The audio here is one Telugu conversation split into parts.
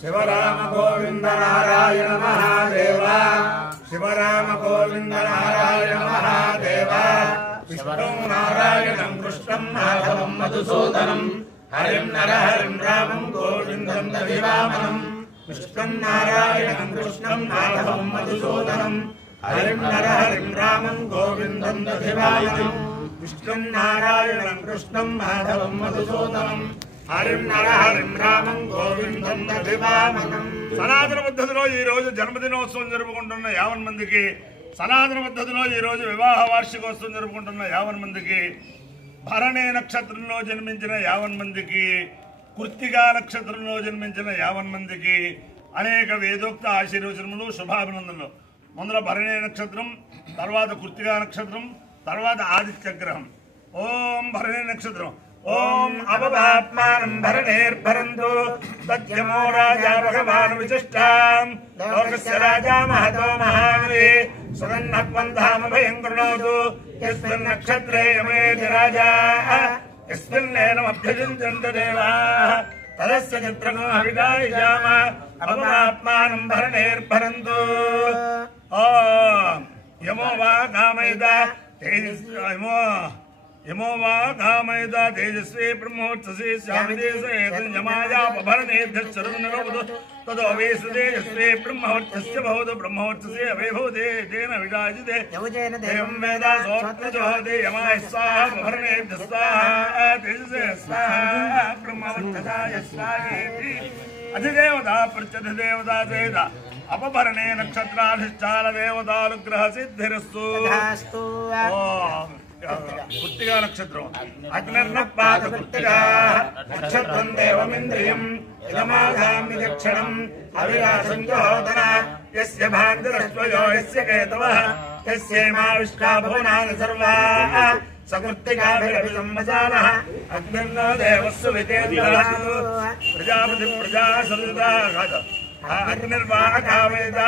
शिवराम गोविंद नारायण महादेव शिवराम गोविंद नारायण महादेव विष्णुं नारायणं कृष्णं माधवं मधुसूदनं हरिं नरहरिं रामं गोविन्दं दधिवामनं विष्णुं नारायणं कृष्णं माधवं मधुसूदनं हरिं नरहरिं रामं गोविन्दं दधिवामनं विष्णुं नारायणं कृष्णं माधवं मधुसूदनं हरिं नरहरिं रामं गोविन्दं दधिवामनं। సనాతన పద్ధతిలో ఈ రోజు జన్మదినోత్సవం జరుపుకుంటున్న 50 మందికి, సనాతన పద్ధతిలో ఈ రోజు వివాహ వార్షికోత్సవం జరుపుకుంటున్న 50 మందికి, భరణి నక్షత్రంలో జన్మించిన 50 మందికి, కృత్తికా నక్షత్రంలో జన్మించిన 50 మందికి అనేక వేదోక్త ఆశీర్వచనములు, శుభాభినందనలు. ముందర భరణి నక్షత్రం, తర్వాత కృత్తికా నక్షత్రం, తర్వాత ఆదిత్య గ్రహం. ఓం భరణి నక్షత్రం. ఓం అవపాప్మానం భరణేర్భరంతు తద్యమో రాజా భగవాన్ విశిష్టాం లోకస్య రాజా మహతో మహాబలి సుగన్నత్వంధామ భయం కృణోతు యస్మిన్ నక్షత్రే యమేతి రాజా యస్మిన్నేనమభ్యజించంత దేవాః తదస్య చిత్రమో హవిషామ అవపాప్మానం భరణేర్భరంతు. యమో వా కామయద यमो वा कामयद तेजस्वी ब्रह्मोत्ससी श्यामदेशमायापभरणेभ्यश्चरन्नरोवतु तदो वेश तेजस्वी ब्रह्मवर्चस्य भवतु ब्रह्मवर्चसे अवैभवते तेन विराजिते एवं वेद सोत्रजोहते यमाय स्वाहा अपभरणेभ्यः स्वाहा तेजसे स्वाहा ब्रह्मवर्चसाय स्वाहेति। अधिदेवता प्रत्यधिदेवता चेद अपभरणे नक्षत्राधिष्ठान देवतानुग्रह सिद्धिरस्तु। కృత్తికా నక్షత్రం అగ్నిర్నపాత కృత్తికా నక్షత్రం దేవమింద్రియం యజమాగామి దక్షిణం అవిరాసం జోదన యస్య భాంతిరస్వయో యస్య కేతవః యస్యేమావిష్కా భువనాని సర్వాః సకృత్తికాభిరపి సంవసానః అగ్నిర్నో దేవస్సు వితేంద్రః ప్రజాపతి ప్రజా సర్వదా అగ్నిర్వాహకావేద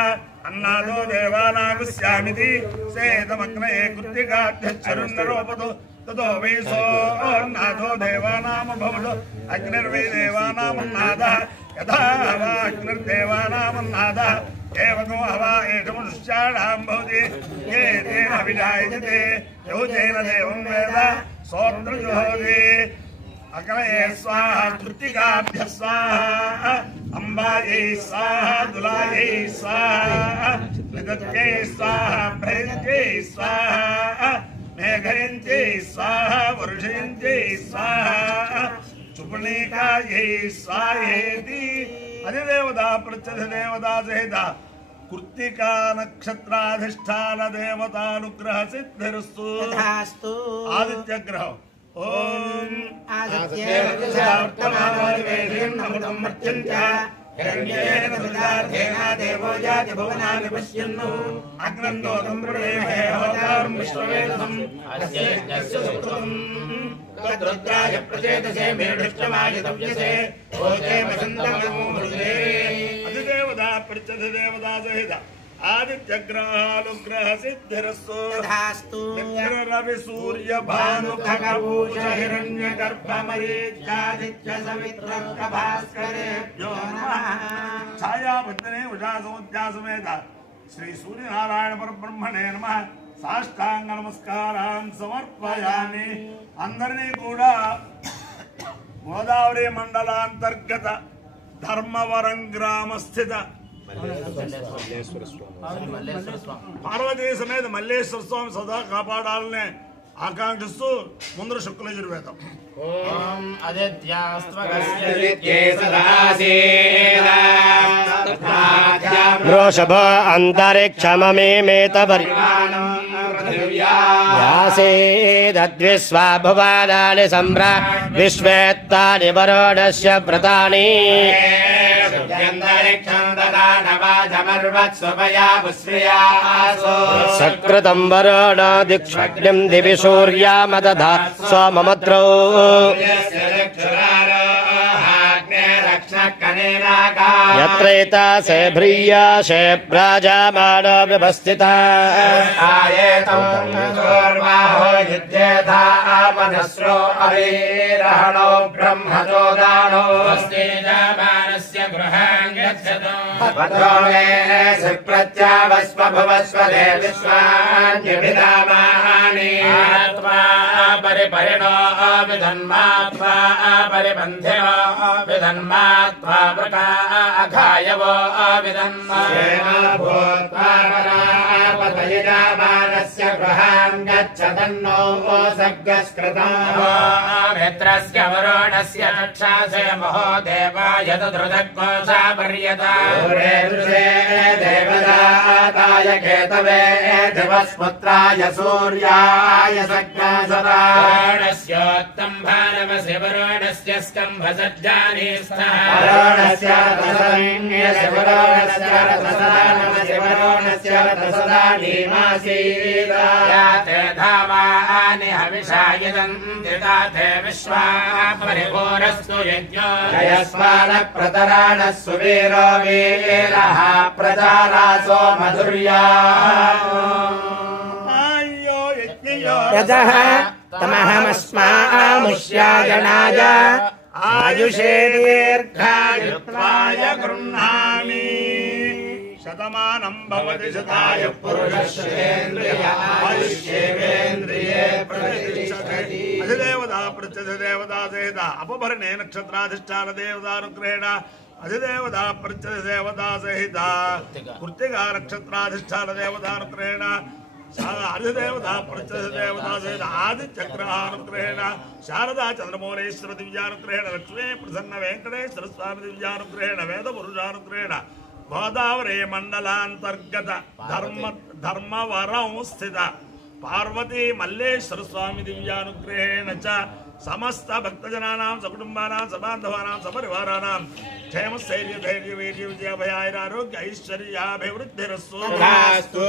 అన్నాదో దేవానాగుస్యామితి సేతమగ్నయే కృత్తికాభ్యశ్చరున్నరోపతు తతో వేసోన్నాథో దేవానామభవతు అగ్నిర్వై దేవానామన్నాథః యథా హవా అగ్నిర్దేవానామన్నాథః ఏవతో హవా ఏషమనుష్యాణాం భవతి ఏ తేన విజాయతే యౌతేన దేవం వేద సోత్రజోహోతి అగ్నయే స్వాహ కృత్తికాభ్యః స్వాహ అంబాయై స్వాహ దులాయై స్వాహ నిదత్యై స్వాహ భైరత్యై స్వాహ మేఘయంత్యై స్వాహ వర్షయంత్యై స్వాహ చుపణీకాయై స్వాహేతి. అధిదేవతా ప్రత్యధిదేవతా సహిత కృత్తికా నక్షత్రాధిష్టాన దేవతానుగ్రహ సిద్ధిరస్తు. ఆదిత్య గ్రహం. ఓం ఆదిత్యేన దేవో యాతి భువనాని పశ్యన్ను అగ్నందోతం ప్రణేమే హోతారం విశ్వవేదం తద్రుద్రాయ ప్రచేతసే మేఢృష్టమాయతవ్యసే ఓకే వసంతమో హృదే. అధిదేవతా ప్రత్యధిదేవతా సహిత ఆదిత్య గ్రహానుగ్రహ సిద్ధిరస్తు. రవి సూర్య భాను ఖగభూష హిరణ్య గర్భమరీచాదిత్య సవిత్ర ప్రభాస్కరేభ్యో నమః. ఛాయాబద్ధనే ఉషాసముద్యాసమేత శ్రీ సూర్యనారాయణ పరబ్రహ్మణే నమః. సాష్టాంగ నమస్కారాన్ సమర్పయామి. అందరినీ కూడా గోదావరి మండలాంతర్గత ధర్మవరం గ్రామస్థిత పార్వతీ సమేత మల్లేశ్వర స్వామి సదా కాపాడాలనే ఆకాంక్షిస్తూ ముందర శుక్ల యజుర్వేదం. వృషభ అంతరిక్షమమేత యాసేదద్విశ్వా భువనాని సంభ్ర విశ్వేత్తాని వరుణస్య వ్రతాని సకృతం వరుణాదిక్షగ్నిం దివి సూర్యామదధా సోమమత్రౌ యత్రైతాసే భ్రీయాశే ప్రాజామానో వ్యవస్థితా మనస్రో అరీరహణో బ్రహ్మచోదానో గృహాంగ भद्रो मे प्रत्यावस्व भुवस्व दे विश्वान्यभिधामानि आत्मा परिपरिणो विधन्मात्वा परिबन्धिनो विधन्मात्वा वृका अघायवो विधन्मा भूत्वा परापतयजामानस्य गृहान् गच्छतन्नो सग्रस्कृतम् मित्रस्य वरुणस्य रक्षासे महो देवाय धृतकोशा पर्यता देवदाताय केतवे दिवस्पुत्राय सूर्याय सज्ञासदास्योत्तम्भानमसि वरुणस्य स्कम्भसज्जानि स्तः याते धामानि हविषायदन्ति ताते विश्वा परिपूरस्तु यज्ञो यस्मानः प्रतराणः सुवीरो वीरः प्रजारासो मधुर्या यतः तमहमस्मामुष्यायणाय आयुषे दीर्घायुत्वाय गृह्णामि शतमानं भवति शताय पुरुषश्रेन्द्रिय आयुष्येवेन्द्रिये प्रतिष्ठते अधिदेवता प्रत्यधिदेवता सेता अपभरणे नक्षत्राधिष्ठान देवतानुग्रहेण अधिदेवता प्रत्यधिदेवता सहिता कृत्तिका नक्षत्राधिष्ठान देवतानुग्रहेण अधिदेवता प्रत्यधिदेवता सहित आदित्यग्रहानुग्रहेण शारदा चंद्रमौलेश्वर दिव्यानुग्रहेण लक्ष्मी प्रसन्न वेंकटेश्वर स्वामी दिव्यानुग्रहेण वेदपुरुषानुग्रहेण गोदावरी मंडलांतर्गत धर्मवरं स्थित पार्वती मल्लेश्वर स्वामी दिव्यानुग्रहेण च समस्त भक्तजनानां सकुटुंबानां सबान्धवानां सपरिवाराणां क्षेम स्थैर्य धैर्य वीर्य विजयाभयारोग्य ऐश्वर्याभिवृद्धिरस्तु तथास्तु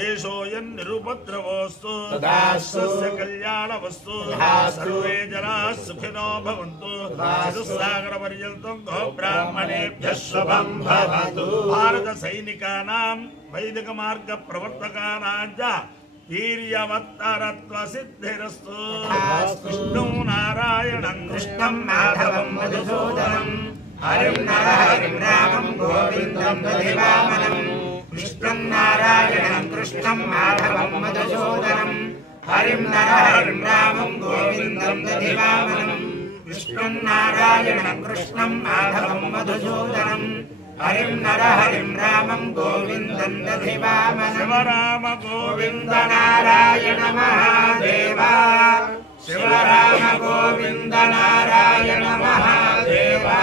देशोऽयं निरुपद्रवोऽस्तु तथास्तु कल्याणवस्तु सर्वे जनाः सुखिनो भवन्तु चतुस्सागरपर्यन्तं गोब्राह्मणेभ्यः शुभं भवतु भारत सैनिकानां वैदिक मार्ग प्रवर्तकानां च वीर्यवत्तरत्व सिद्धिरस्तु विष्णु नारायणं कृष्णं माधवं मधुसूदनं हरिं हरिं रामं गोविन्दं दधिवामनं विष्णुं नारायणं कृष्णं माधवं मधुसूदनं हरिं रामं गोविन्दं दधिवामनं विष्णुं नारायणं कृष्णं माधवं मधुसूदनं हरिं रामं गोविन्दं दधिवामनं शिव राम गोविन्द नारायण महादेवा शिव राम गोविन्द नारायण महादेवा।